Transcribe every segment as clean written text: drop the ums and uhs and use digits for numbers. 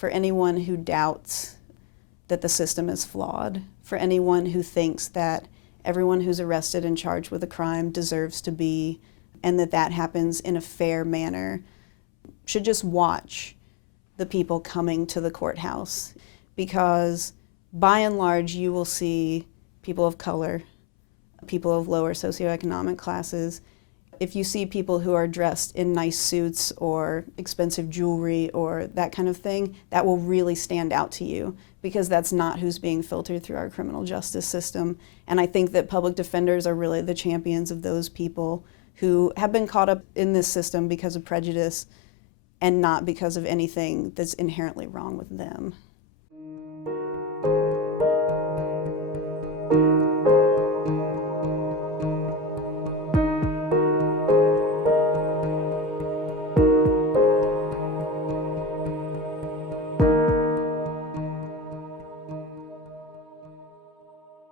for anyone who doubts that the system is flawed, for anyone who thinks that everyone who's arrested and charged with a crime deserves to be, and that happens in a fair manner, should just watch the people coming to the courthouse, because by and large you will see people of color, people of lower socioeconomic classes. If you see people who are dressed in nice suits or expensive jewelry or that kind of thing, that will really stand out to you, because that's not who's being filtered through our criminal justice system. And I think that public defenders are really the champions of those people who have been caught up in this system because of prejudice and not because of anything that's inherently wrong with them.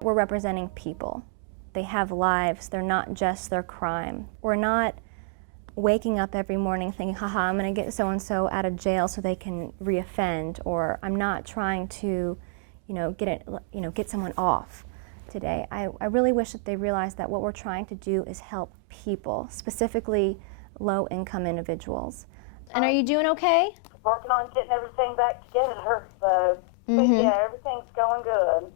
We're representing people. They have lives. They're not just their crime. We're not waking up every morning thinking, haha, I'm going to get so-and-so out of jail so they can reoffend, or I'm not trying to, get someone off today. I really wish that they realized that what we're trying to do is help people, specifically low-income individuals. And are you doing okay? Working on getting everything back together, so yeah, everything's going good.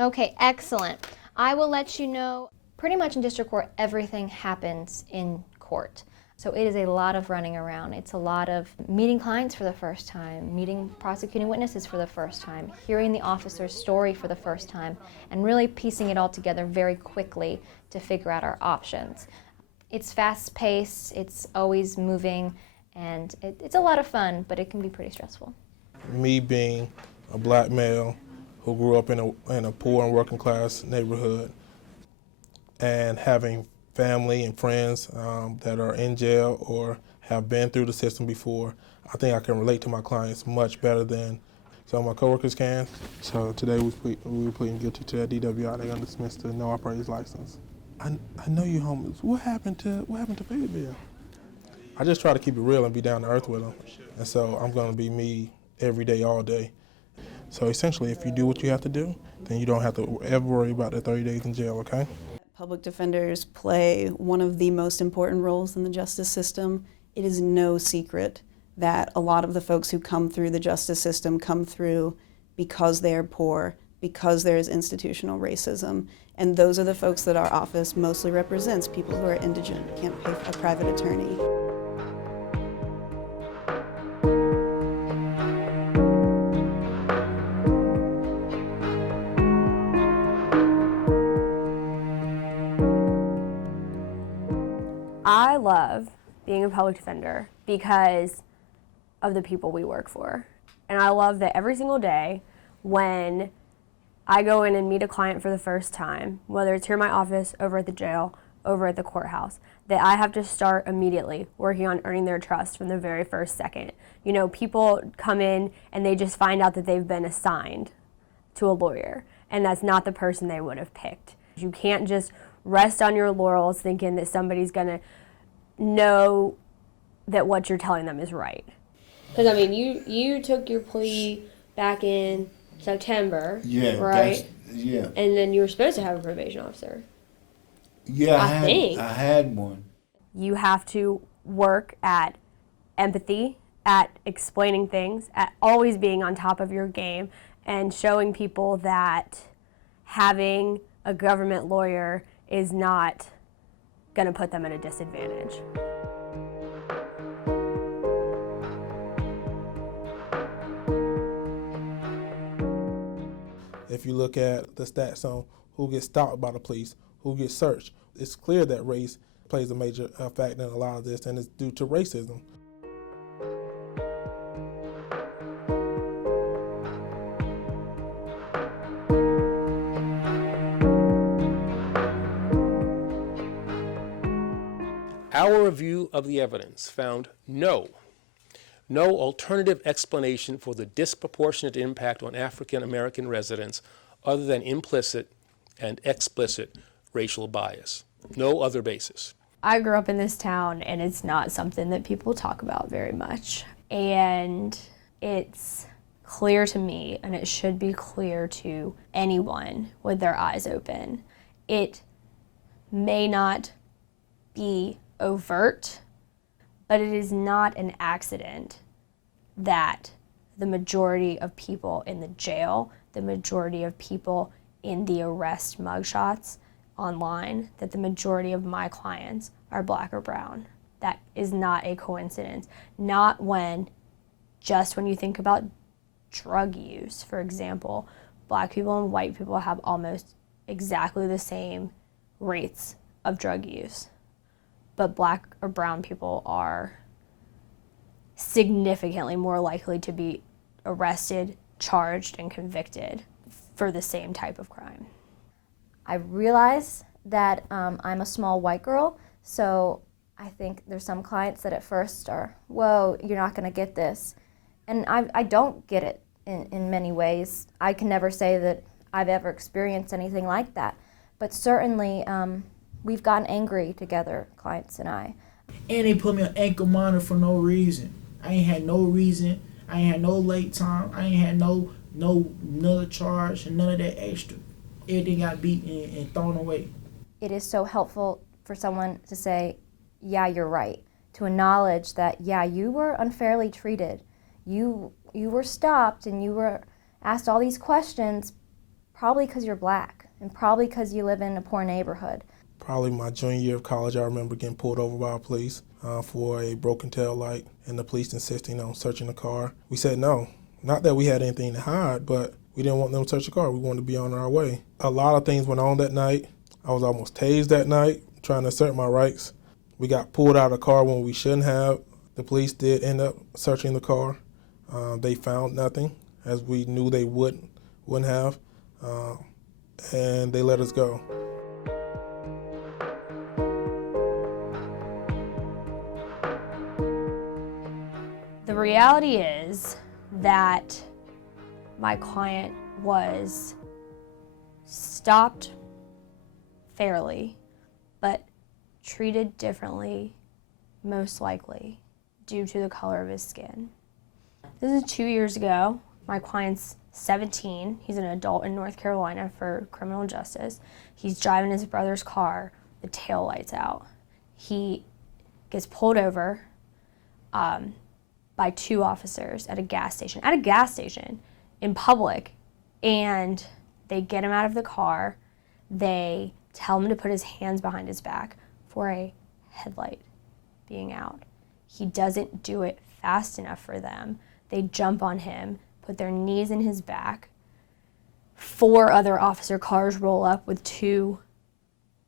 Okay, excellent. I will let you know, pretty much in district court, everything happens in court. So it is a lot of running around. It's a lot of meeting clients for the first time, meeting prosecuting witnesses for the first time, hearing the officer's story for the first time, and really piecing it all together very quickly to figure out our options. It's fast-paced, it's always moving, and it's a lot of fun, but it can be pretty stressful. Me being a black male who grew up in a poor and working class neighborhood, and having family and friends that are in jail or have been through the system before, I think I can relate to my clients much better than some of my coworkers can. So today we were pleading guilty to that DWI. They're gonna dismiss the no operator's license. I know you homeless. What happened to Fayetteville? I just try to keep it real and be down to earth with them. And so I'm gonna be me every day, all day. So essentially, if you do what you have to do, then you don't have to ever worry about the 30 days in jail, okay? Public defenders play one of the most important roles in the justice system. It is no secret that a lot of the folks who come through the justice system come through because they are poor, because there is institutional racism. And those are the folks that our office mostly represents, people who are indigent, can't pay a private attorney. I love being a public defender because of the people we work for. And I love that every single day when I go in and meet a client for the first time, whether it's here in my office, over at the jail, over at the courthouse, that I have to start immediately working on earning their trust from the very first second. You know, people come in and they just find out that they've been assigned to a lawyer, and that's not the person they would have picked. You can't just rest on your laurels thinking that somebody's gonna know that what you're telling them is right. Because, I mean, you took your plea back in September, yeah, right? Yeah. And then you were supposed to have a probation officer. Yeah, I think. I had one. You have to work at empathy, at explaining things, at always being on top of your game, and showing people that having a government lawyer is not going to put them at a disadvantage. If you look at the stats on who gets stopped by the police, who gets searched, it's clear that race plays a major factor in a lot of this, and it's due to racism. Our review of the evidence found no alternative explanation for the disproportionate impact on African American residents other than implicit and explicit racial bias. No other basis. I grew up in this town, and it's not something that people talk about very much. And it's clear to me, and it should be clear to anyone with their eyes open. It may not be overt, but it is not an accident that the majority of people in the jail, the majority of people in the arrest mugshots online, that the majority of my clients are Black or brown. That is not a coincidence. Not when, just when you think about drug use, for example, Black people and white people have almost exactly the same rates of drug use, but Black or brown people are significantly more likely to be arrested, charged, and convicted for the same type of crime. I realize that I'm a small white girl, so I think there's some clients that at first are, whoa, you're not going to get this. And I don't get it in many ways. I can never say that I've ever experienced anything like that. But certainly we've gotten angry together, clients and I. And they put me on ankle monitor for no reason. I ain't had no reason. I ain't had no late time. I ain't had no another charge and none of that extra. Everything got beat and thrown away. It is so helpful for someone to say, yeah, you're right. To acknowledge that, yeah, you were unfairly treated. You were stopped and you were asked all these questions probably because you're Black and probably because you live in a poor neighborhood. Probably my junior year of college, I remember getting pulled over by police for a broken tail light and the police insisting on searching the car. We said no. Not that we had anything to hide, but we didn't want them to search the car. We wanted to be on our way. A lot of things went on that night. I was almost tased that night trying to assert my rights. We got pulled out of the car when we shouldn't have. The police did end up searching the car. They found nothing, as we knew they wouldn't have, and they let us go. The reality is that my client was stopped fairly, but treated differently, most likely, due to the color of his skin. This is 2 years ago. My client's 17. He's an adult in North Carolina for criminal justice. He's driving his brother's car, the tail lights out. He gets pulled over by 2 officers at a gas station in public, and they get him out of the car. They tell him to put his hands behind his back for a headlight being out. He doesn't do it fast enough for them. They jump on him, put their knees in his back. 4 other officer cars roll up with 2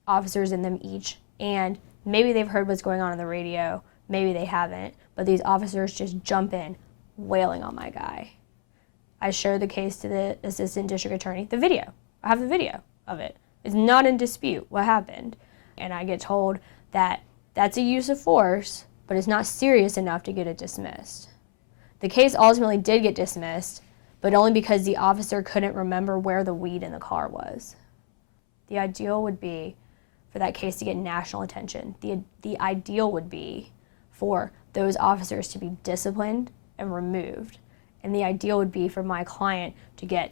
officers in them each, and maybe they've heard what's going on the radio, maybe they haven't, but these officers just jump in, wailing on my guy. I showed the case to the assistant district attorney, the video. I have the video of it. It's not in dispute what happened. And I get told that that's a use of force, but it's not serious enough to get it dismissed. The case ultimately did get dismissed, but only because the officer couldn't remember where the weed in the car was. The ideal would be for that case to get national attention. The ideal would be for those officers to be disciplined and removed. And the ideal would be for my client to get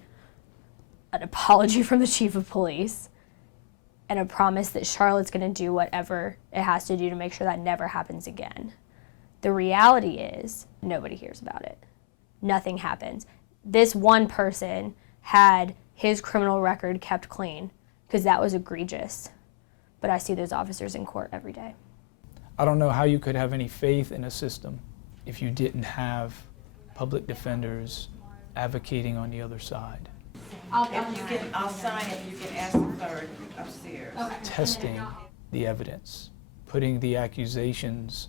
an apology from the chief of police and a promise that Charlotte's going to do whatever it has to do to make sure that never happens again. The reality is nobody hears about it. Nothing happens. This one person had his criminal record kept clean because that was egregious. But I see those officers in court every day. I don't know how you could have any faith in a system if you didn't have public defenders advocating on the other side. I'll sign it. You can ask the clerk upstairs. Okay. Testing the evidence, putting the accusations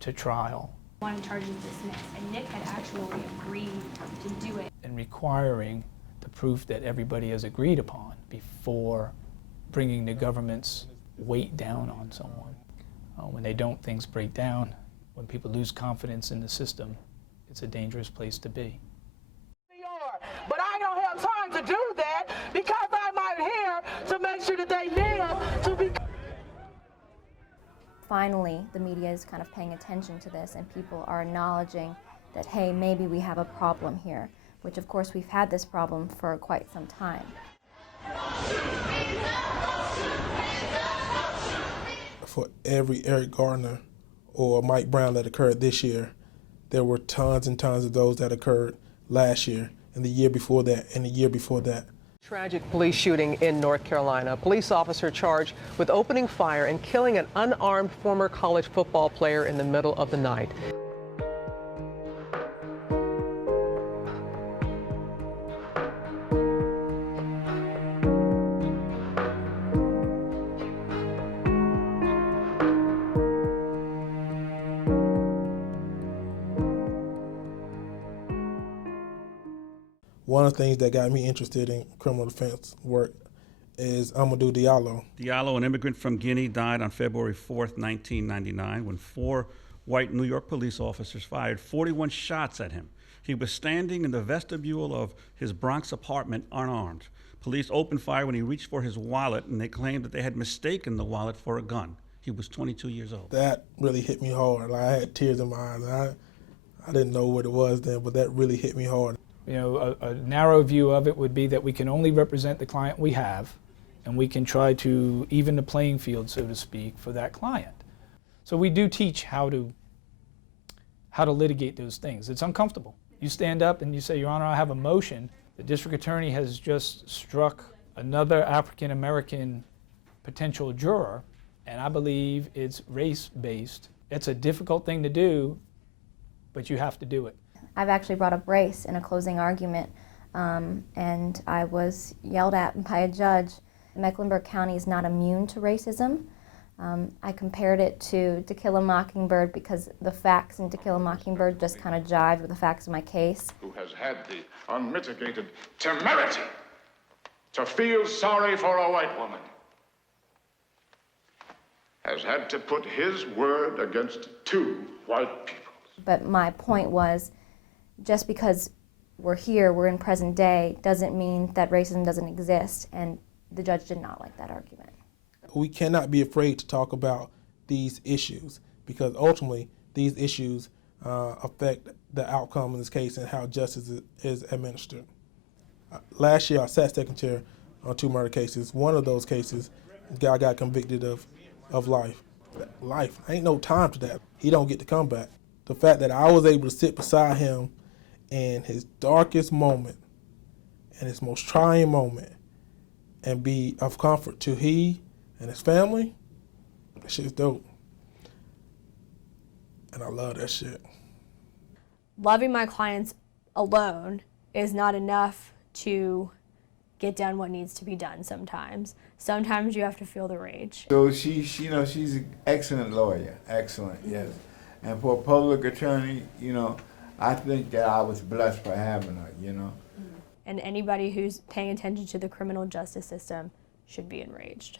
to trial. One charges dismissed, and Nick had actually agreed to do it. And requiring the proof that everybody has agreed upon before bringing the government's weight down on someone. When they don't, things break down. When people lose confidence in the system, it's a dangerous place to be. But I don't have time to do that because I'm out here to make sure that they live to be. Finally, the media is kind of paying attention to this and people are acknowledging that, hey, maybe we have a problem here. which of course we've had this problem for quite some time. For every Eric Gardner or Mike Brown that occurred this year, there were tons and tons of those that occurred last year and the year before that and the year before that. Tragic police shooting in North Carolina. A police officer charged with opening fire and killing an unarmed former college football player in the middle of the night. One of the things that got me interested in criminal defense work is Amadou Diallo. Diallo, an immigrant from Guinea, died on February 4th, 1999, when 4 white New York police officers fired 41 shots at him. He was standing in the vestibule of his Bronx apartment unarmed. Police opened fire when he reached for his wallet, and they claimed that they had mistaken the wallet for a gun. He was 22 years old. That really hit me hard. Like, I had tears in my eyes. I didn't know what it was then, but that really hit me hard. You know, a narrow view of it would be that we can only represent the client we have, and we can try to even the playing field, so to speak, for that client. So we do teach how to litigate those things. It's uncomfortable. You stand up and you say, Your Honor, I have a motion. The district attorney has just struck another African American potential juror, and I believe it's race-based. It's a difficult thing to do, but you have to do it. I've actually brought up race in a closing argument, and I was yelled at by a judge. Mecklenburg County is not immune to racism. I compared it to To Kill a Mockingbird because the facts in To Kill a Mockingbird just kind of jive with the facts of my case. Who has had the unmitigated temerity to feel sorry for a white woman has had to put his word against 2 white people. But my point was, just because we're here, we're in present day, doesn't mean that racism doesn't exist, and the judge did not like that argument. We cannot be afraid to talk about these issues because ultimately these issues affect the outcome in this case and how justice is administered. Last year I sat second chair on 2 murder cases. One of those cases, the guy got convicted of life. Life, ain't no time to that. He don't get to come back. The fact that I was able to sit beside him in his darkest moment and his most trying moment and be of comfort to he and his family, that shit's dope. And I love that shit. Loving my clients alone is not enough to get done what needs to be done sometimes. Sometimes you have to feel the rage. So she's an excellent lawyer, excellent, yes. And for a public attorney, I think that I was blessed for having her, And anybody who's paying attention to the criminal justice system should be enraged.